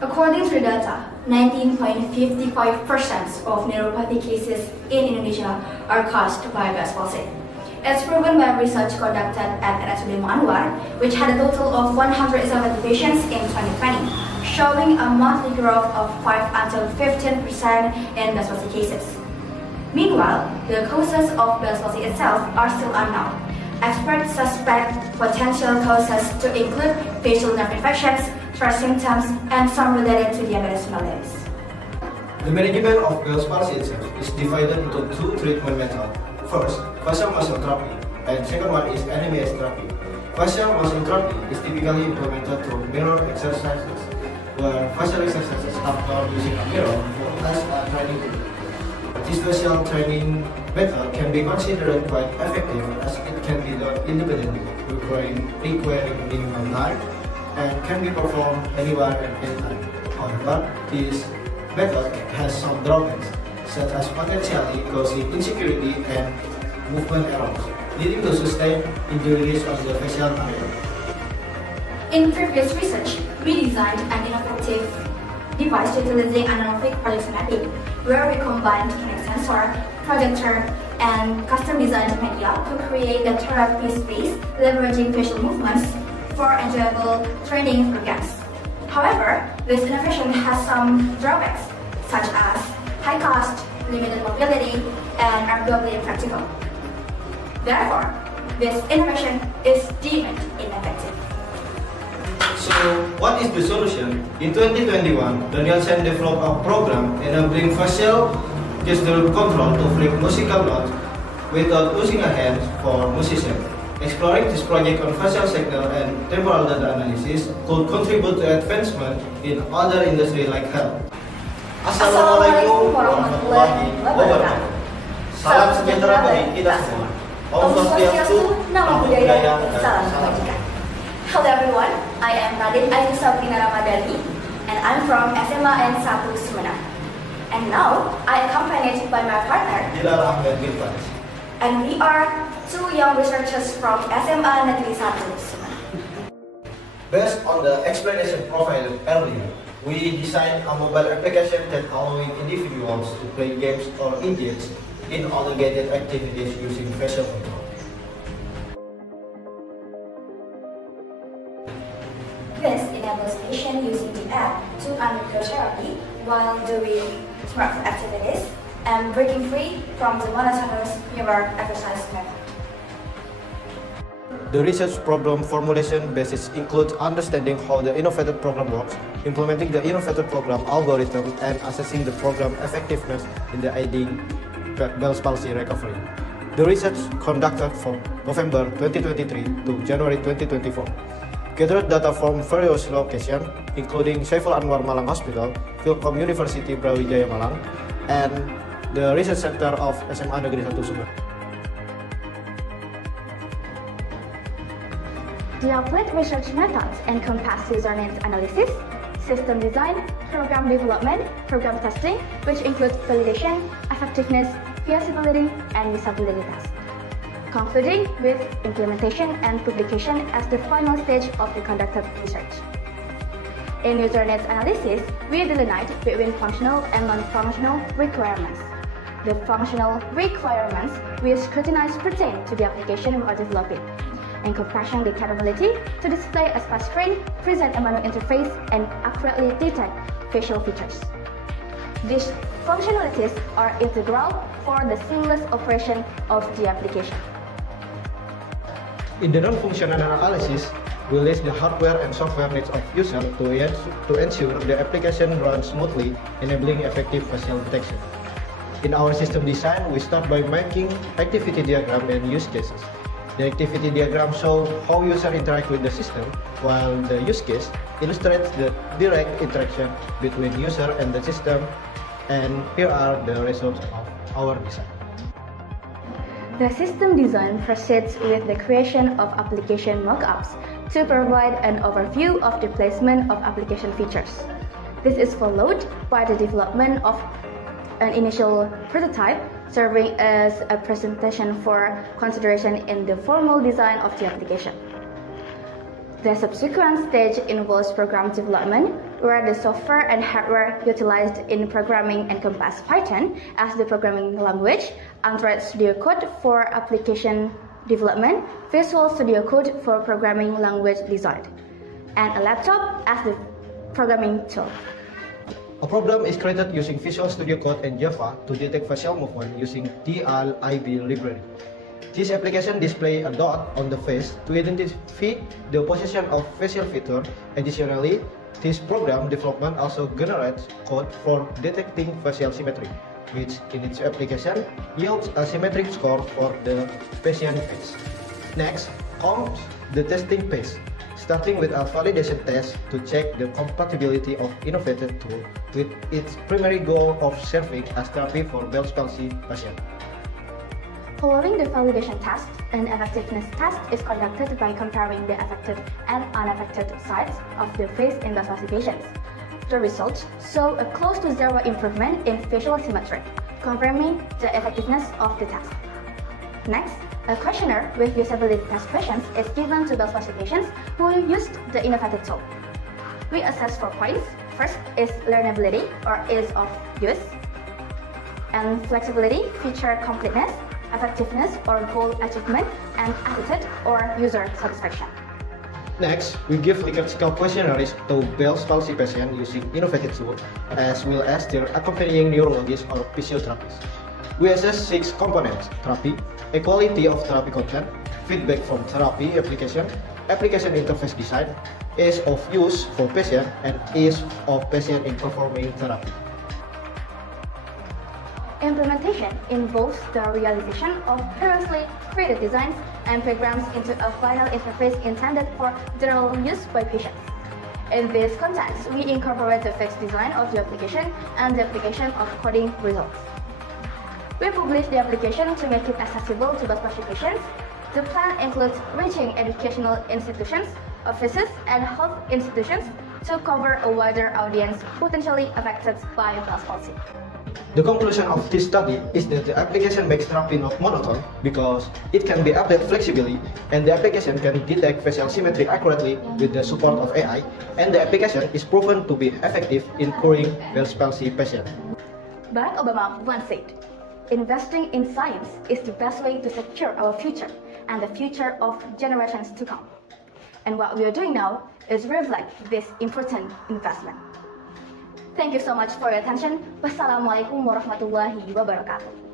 According to the data, 19.55% of neuropathy cases in Indonesia are caused by Bell's palsy. It's proven by research conducted at RSUD Anwar, which had a total of 170 patients in 2020, showing a monthly growth of 5 until 15% in Bell's palsy cases. Meanwhile, the causes of Bell's palsy itself are still unknown. Experts suspect potential causes to include facial nerve infections, stress symptoms, and some related to diabetes mellitus. The management of Bell's palsy itself is divided into two treatment methods. First, facial muscle therapy, and second one is NMAS therapy. Facial muscle therapy is typically implemented through mirror exercises, where facial exercises are done using a mirror for as a training tool. This facial training method can be considered quite effective as it can be done independently, requiring minimum time, and can be performed anywhere and anytime. However, this method has some drawbacks, such as potentially causing insecurity and movement errors, leading to sustained injuries of the facial area. In previous research, we designed an innovative device utilizing anamorphic projection mapping, where we combined kinetic sensor, projector, and custom-designed media to create a therapy space leveraging facial movements for enjoyable training programs. However, this innovation has some drawbacks, such as high cost, limited mobility, and arguably impractical. Therefore, this innovation is deemed ineffective. So, what is the solution? In 2021, Daniel Sen developed a program enabling facial gesture control to flip musical notes without using a hand for musicians. Exploring this project on facial signal and temporal data analysis could contribute to advancement in other industries like health. Assalamualaikum warahmatullahi wabarakatuh. Salam sejahtera bagi kita semua. Om Swastiastu, Namo Buddhaya, Salam Kebajikan. Hello everyone, I am Sabrina Ramadhani, and I'm from SMA N1 Sumeneb. And now, I am accompanied by my partner, Bilal, Ahmed, Bilfaj. And we are two young researchers from SMA Negeri 1 Sumeneb. Based on the explanation provided earlier, we designed a mobile application that allowing individuals to play games or engage in obligated activities using facial control. This enables patients using the app to undergo therapy while doing smartphone activities and breaking free from the monotonous mirror exercise method. The research problem formulation basis includes understanding how the innovative program works, implementing the innovative program algorithm, and assessing the program effectiveness in the aiding Bell's palsy recovery. The research conducted from November 2023 to January 2024 gathered data from various locations, including Saiful Anwar Malang Hospital, Philcom University Brawijaya Malang, and the Research Center of SMA Negeri 1 Sumeneb. The applied research methods encompass user needs analysis, system design, program development, program testing, which includes validation, effectiveness, feasibility, and usability tests, concluding with implementation and publication as the final stage of the conducted research. In user needs analysis, we delineate between functional and non-functional requirements. The functional requirements we scrutinize pertain to the application we are developing, encompassing the capability to display a splash screen, present a menu interface, and accurately detect facial features. These functionalities are integral for the seamless operation of the application. In the non-functional analysis, we list the hardware and software needs of user to ensure the application runs smoothly, enabling effective facial detection. In our system design, we start by making activity diagram and use cases. The activity diagram shows how users interact with the system, while the use case illustrates the direct interaction between user and the system, and here are the results of our design. The system design proceeds with the creation of application mockups to provide an overview of the placement of application features. This is followed by the development of an initial prototype serving as a presentation for consideration in the formal design of the application. The subsequent stage involves program development, where the software and hardware utilized in programming encompass Python as the programming language, Android Studio Code for application development, Visual Studio Code for programming language design, and a laptop as the programming tool. A program is created using Visual Studio Code and Java to detect facial movement using DLIB library. This application displays a dot on the face to identify the position of facial feature. Additionally, this program development also generates code for detecting facial symmetry, which in its application yields a symmetric score for the patient face. Next comes the testing phase, starting with a validation test to check the compatibility of innovative tool with its primary goal of serving as therapy for Bell's palsy patients. Following the validation test, an effectiveness test is conducted by comparing the affected and unaffected sides of the face in Bell's palsy patients. The results show a close to zero improvement in facial symmetry, confirming the effectiveness of the test. Next, a questionnaire with usability test questions is given to Bell's palsy patients who used the innovative tool. We assess 4 points. First is learnability or ease of use, and flexibility, feature completeness, effectiveness or goal achievement, and attitude or user satisfaction. Next, we give statistical questionnaires to Bell's palsy patients using innovative tools, as well as their accompanying neurologists or physiotherapists. We assess 6 components: therapy, equality of therapy content, feedback from therapy application, application interface design, ease of use for patient, and ease of patient in performing therapy. Implementation involves the realization of previously created designs and programs into a final interface intended for general use by patients. In this context, we incorporate the fixed design of the application and the application of coding results. We publish the application to make it accessible to Bell's palsy patients. The plan includes reaching educational institutions, offices, and health institutions to cover a wider audience potentially affected by Bell's palsy. The conclusion of this study is that the application makes therapy not monotone because it can be updated flexibly, and the application can detect facial symmetry accurately with the support of AI, and the application is proven to be effective in curing Bell's palsy patients. Barack Obama once said, "Investing in science is the best way to secure our future and the future of generations to come." And what we are doing now is reflect this important investment. Thank you so much for your attention. Wassalamualaikum warahmatullahi wabarakatuh.